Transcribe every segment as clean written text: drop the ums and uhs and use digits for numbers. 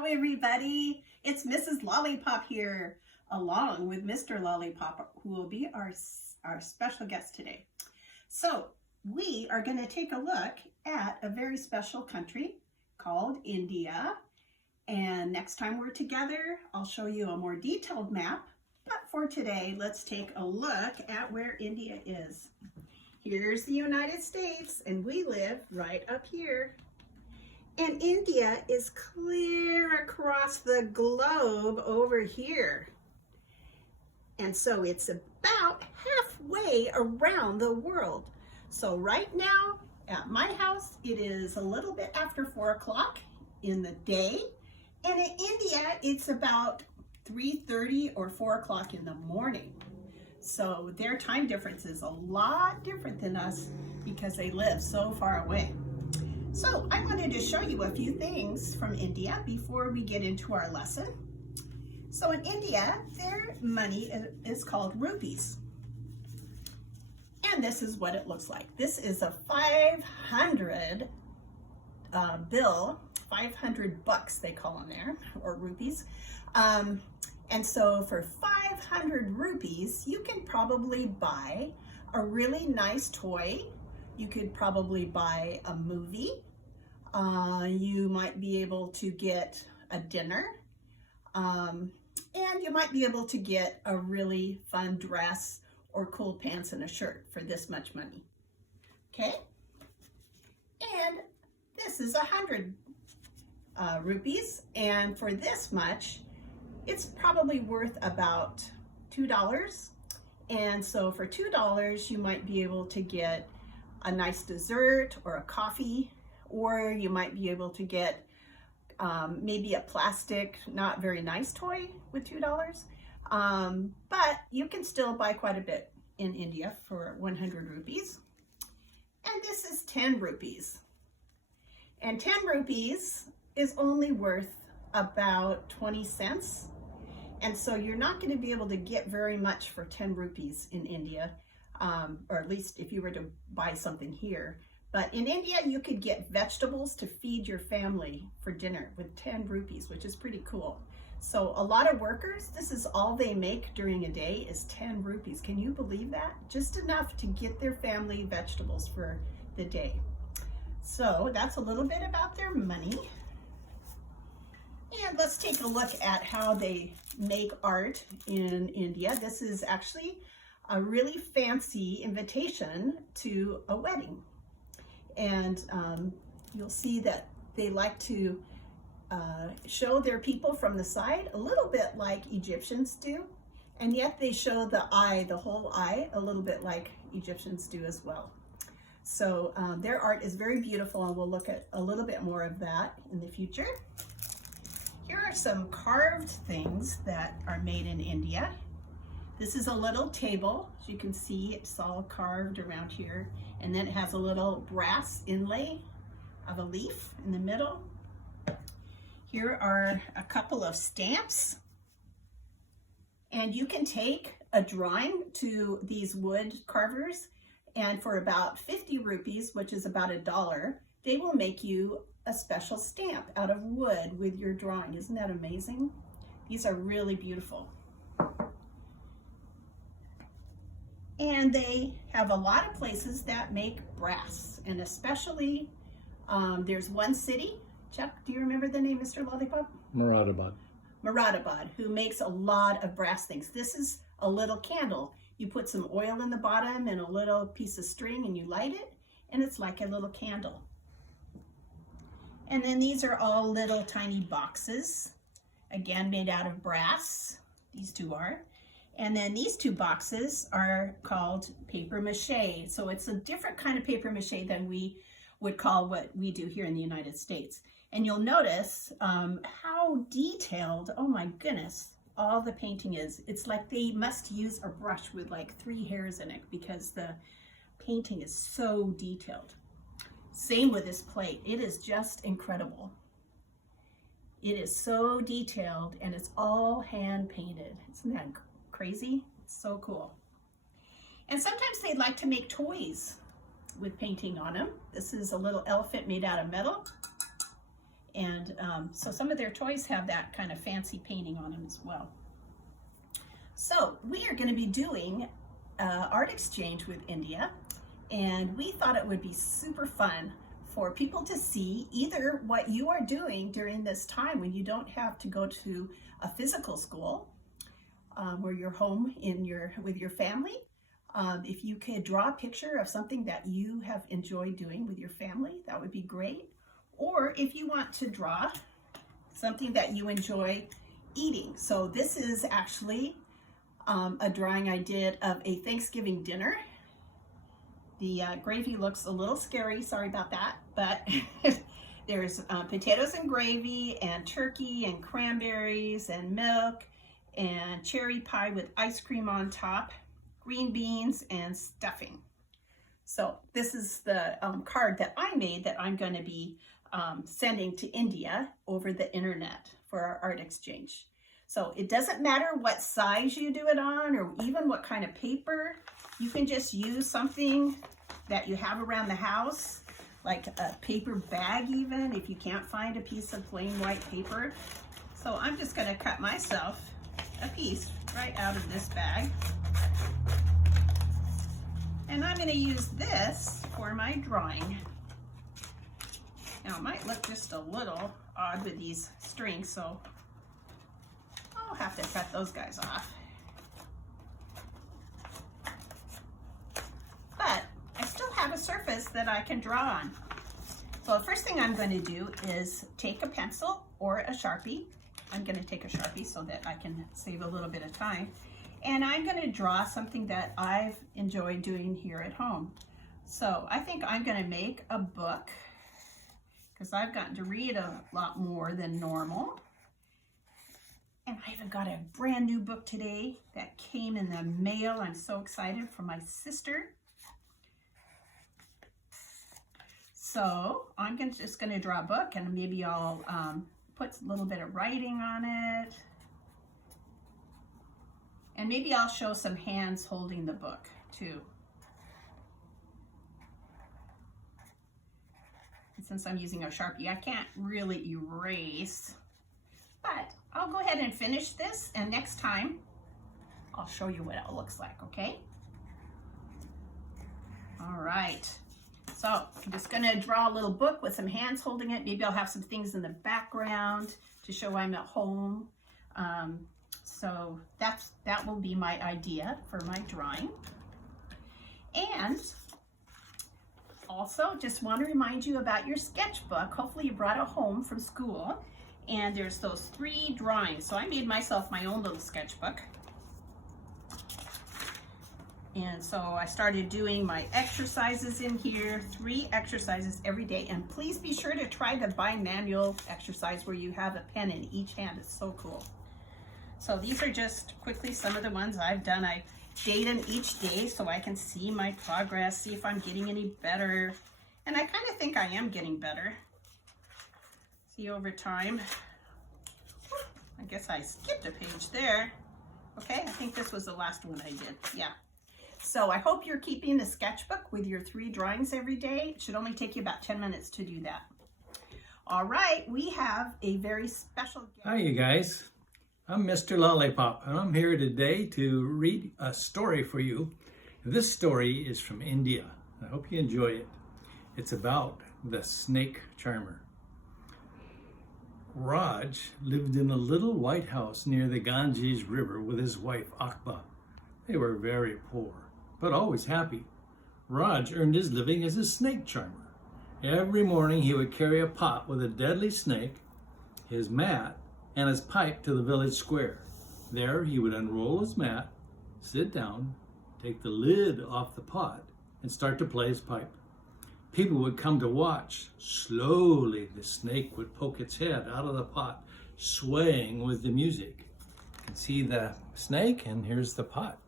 Hello everybody, it's Mrs. Lollipop here, along with Mr. Lollipop, who will be our special guest today. So we are going to take a look at a very special country called India. And next time we're together, I'll show you a more detailed map. But for today, let's take a look at where India is. Here's the United States, and we live right up here. And India is clear across the globe over here. And so it's about halfway around the world. So right now at my house, it is a little bit after 4 o'clock in the day. And in India, it's about 3:30 or 4 o'clock in the morning. So their time difference is a lot different than us because they live so far away. So I wanted to show you a few things from India before we get into our lesson. So in India, their money is called rupees. And this is what it looks like. This is a 500 bill, 500 bucks they call them there, or rupees. And so for 500 rupees, you can probably buy a really nice toy. You could probably buy a movie. You might be able to get a dinner. And you might be able to get a really fun dress or cool pants and a shirt for this much money. Okay? And this is 100 rupees. And for this much, it's probably worth about $2. And so for $2, you might be able to get a nice dessert or a coffee, or you might be able to get maybe a plastic, not very nice toy with $2. But you can still buy quite a bit in India for 100 rupees. And this is 10 rupees. And 10 rupees is only worth about 20 cents. And so you're not going to be able to get very much for 10 rupees in India, or at least if you were to buy something here. But in India, you could get vegetables to feed your family for dinner with 10 rupees, which is pretty cool. So a lot of workers, this is all they make during a day is 10 rupees. Can you believe that? Just enough to get their family vegetables for the day. So that's a little bit about their money. And let's take a look at how they make art in India. This is actually a really fancy invitation to a wedding. And you'll see that they like to show their people from the side, a little bit like Egyptians do. And yet they show the eye, the whole eye, a little bit like Egyptians do as well. So their art is very beautiful, and we'll look at a little bit more of that in the future. Here are some carved things that are made in India. This is a little table. As you can see, it's all carved around here. And then it has a little brass inlay of a leaf in the middle. Here are a couple of stamps. And you can take a drawing to these wood carvers, and for about 50 rupees, which is about $1, they will make you a special stamp out of wood with your drawing. Isn't that amazing? These are really beautiful. And they have a lot of places that make brass, and especially there's one city. Chuck, do you remember the name, Mr. Lollipop? Moradabad. Moradabad, who makes a lot of brass things. This is a little candle. You put some oil in the bottom and a little piece of string, and you light it, and it's like a little candle. And then these are all little tiny boxes, again made out of brass. These two are. And then these two boxes are called paper mache. So it's a different kind of paper mache than we would call what we do here in the United States. And you'll notice how detailed, oh my goodness, all the painting is. It's like they must use a brush with like 3 hairs in it because the painting is so detailed. Same with this plate. It is just incredible. It is so detailed, and it's all hand painted. Isn't that crazy? It's so cool. And sometimes they like to make toys with painting on them. This is a little elephant made out of metal. And so some of their toys have that kind of fancy painting on them as well. So we are going to be doing art exchange with India, and we thought it would be super fun for people to see either what you are doing during this time when you don't have to go to a physical school, where you're home with your family. If you could draw a picture of something that you have enjoyed doing with your family, that would be great. Or if you want to draw something that you enjoy eating. So this is actually a drawing I did of a Thanksgiving dinner. The gravy looks a little scary, sorry about that, but there's potatoes and gravy and turkey and cranberries and milk and cherry pie with ice cream on top, green beans and stuffing. So this is the card that I made that I'm going to be sending to India over the internet for our art exchange. So it doesn't matter what size you do it on or even what kind of paper. You can just use something that you have around the house, like a paper bag even, if you can't find a piece of plain white paper. So I'm just going to cut myself a piece right out of this bag. And I'm going to use this for my drawing. Now it might look just a little odd with these strings, so I'll have to cut those guys off. But I still have a surface that I can draw on. So the first thing I'm going to do is take a pencil or a Sharpie. I'm going to take a Sharpie so that I can save a little bit of time. And I'm going to draw something that I've enjoyed doing here at home. So I think I'm going to make a book, because I've gotten to read a lot more than normal. And I even got a brand new book today that came in the mail. I'm so excited, from my sister. So I'm just going to draw a book, and maybe I'll put a little bit of writing on it. And maybe I'll show some hands holding the book too. And since I'm using a Sharpie, I can't really erase, but I'll go ahead and finish this, and next time I'll show you what it looks like, okay? All right, so I'm just gonna draw a little book with some hands holding it. Maybe I'll have some things in the background to show I'm at home. So that will be my idea for my drawing. And also just want to remind you about your sketchbook. Hopefully you brought it home from school. And there's those 3 drawings. So I made myself my own little sketchbook. And so I started doing my exercises in here, 3 exercises every day. And please be sure to try the bimanual exercise where you have a pen in each hand. It's so cool. So these are just quickly some of the ones I've done. I date them each day so I can see my progress, see if I'm getting any better. And I kind of think I am getting better. See over time. I guess I skipped a page there. Okay, I think this was the last one I did. Yeah. So I hope you're keeping a sketchbook with your 3 drawings every day. It should only take you about 10 minutes to do that. All right, we have a very special guest. Hi, you guys. I'm Mr. Lollipop, and I'm here today to read a story for you. This story is from India. I hope you enjoy it. It's about the snake charmer. Raj lived in a little white house near the Ganges River with his wife Akba. They were very poor, but always happy. Raj earned his living as a snake charmer. Every morning he would carry a pot with a deadly snake, his mat, and his pipe to the village square. There he would unroll his mat, sit down, take the lid off the pot, and start to play his pipe. People would come to watch. Slowly the snake would poke its head out of the pot, swaying with the music. You can see the snake, and here's the pot.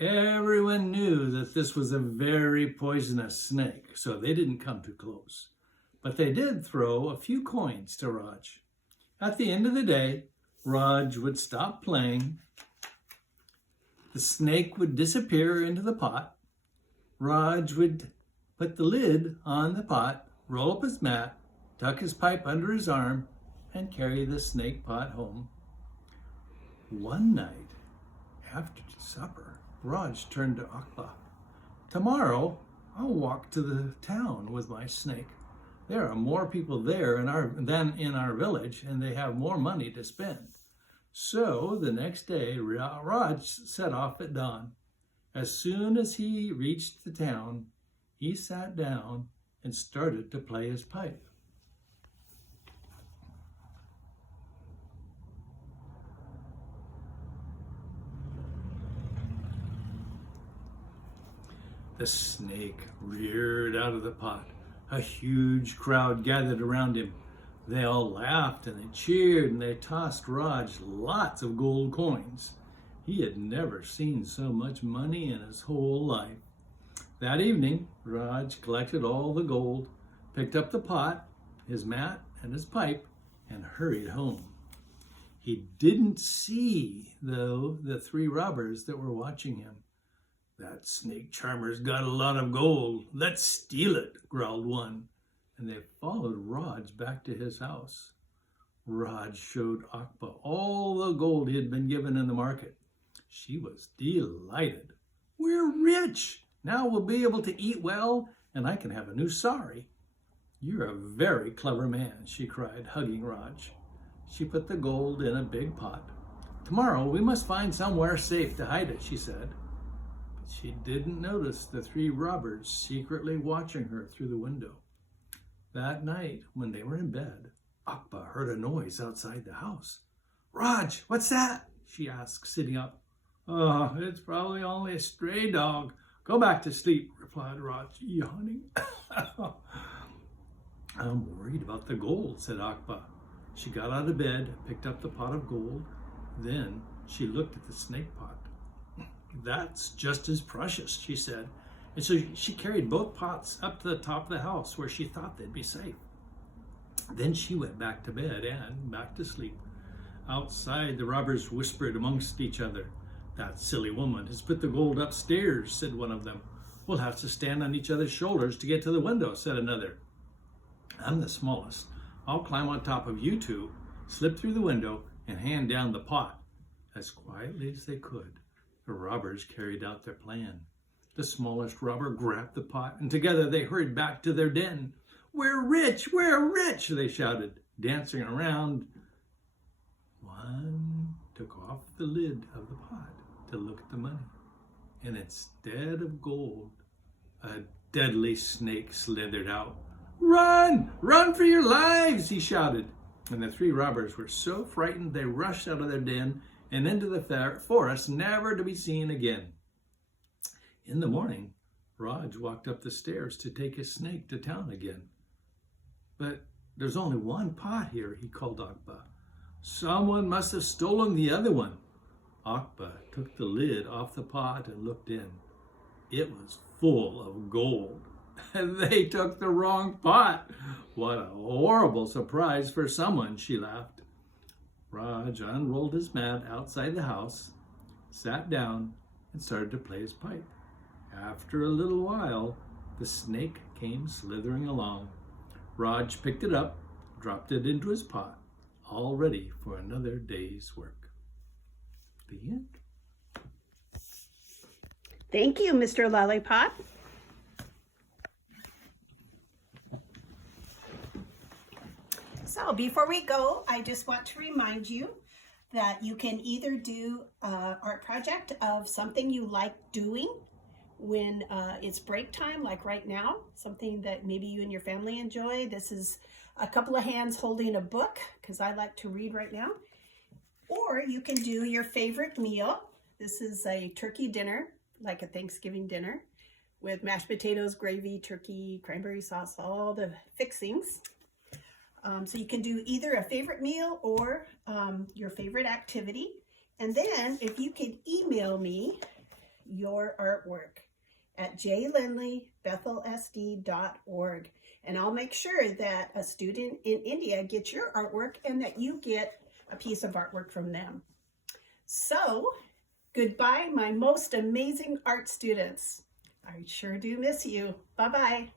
Everyone knew that this was a very poisonous snake, so they didn't come too close. But they did throw a few coins to Raj. At the end of the day, Raj would stop playing. The snake would disappear into the pot. Raj would put the lid on the pot, roll up his mat, tuck his pipe under his arm, and carry the snake pot home. One night, after supper, Raj turned to Akba. "Tomorrow, I'll walk to the town with my snake. There are more people there than in our village, and they have more money to spend." So the next day, Raj set off at dawn. As soon as he reached the town, he sat down and started to play his pipe. The snake reared out of the pot. A huge crowd gathered around him. They all laughed and they cheered and they tossed Raj lots of gold coins. He had never seen so much money in his whole life. That evening, Raj collected all the gold, picked up the pot, his mat, and his pipe, and hurried home. He didn't see, though, the three robbers that were watching him. "That snake charmer's got a lot of gold. Let's steal it," growled one. And they followed Raj back to his house. Raj showed Akba all the gold he had been given in the market. She was delighted. "We're rich. Now we'll be able to eat well, and I can have a new sari." "You're a very clever man," she cried, hugging Raj. She put the gold in a big pot. "Tomorrow we must find somewhere safe to hide it," she said. But she didn't notice the three robbers secretly watching her through the window. That night, when they were in bed, Akba heard a noise outside the house. "Raj, what's that?" she asked, sitting up. "Oh, it's probably only a stray dog. Go back to sleep," replied Raj, yawning. "I'm worried about the gold," said Akba. She got out of bed, picked up the pot of gold. Then she looked at the snake pot. "That's just as precious," she said. And so she carried both pots up to the top of the house where she thought they'd be safe. Then she went back to bed and back to sleep. Outside, the robbers whispered amongst each other. "That silly woman has put the gold upstairs," said one of them. "We'll have to stand on each other's shoulders to get to the window," said another. "I'm the smallest. I'll climb on top of you two, slip through the window, and hand down the pot." As quietly as they could, the robbers carried out their plan. The smallest robber grabbed the pot, and together they hurried back to their den. "We're rich! We're rich!" they shouted, dancing around. One took off the lid of the pot to look at the money, and instead of gold, a deadly snake slithered out. "Run! Run for your lives!" he shouted. And the three robbers were so frightened they rushed out of their den and into the forest, never to be seen again. In the morning, Raj walked up the stairs to take his snake to town again. "But there's only one pot here," he called Akba. "Someone must have stolen the other one." Akba took the lid off the pot and looked in. It was full of gold. "They took the wrong pot. What a horrible surprise for someone," she laughed. Raj unrolled his mat outside the house, sat down, and started to play his pipe. After a little while, the snake came slithering along. Raj picked it up, dropped it into his pot, all ready for another day's work. The end. Thank you, Mr. Lollipop. So before we go, I just want to remind you that you can either do an art project of something you like doing when it's break time, like right now, something that maybe you and your family enjoy. This is a couple of hands holding a book, because I like to read right now. Or you can do your favorite meal. This is a turkey dinner, like a Thanksgiving dinner, with mashed potatoes, gravy, turkey, cranberry sauce, all the fixings. So you can do either a favorite meal or your favorite activity. And then if you could email me your artwork at jlindleybethelsd.org, and I'll make sure that a student in India gets your artwork and that you get a piece of artwork from them. So goodbye, my most amazing art students. I sure do miss you. Bye-bye.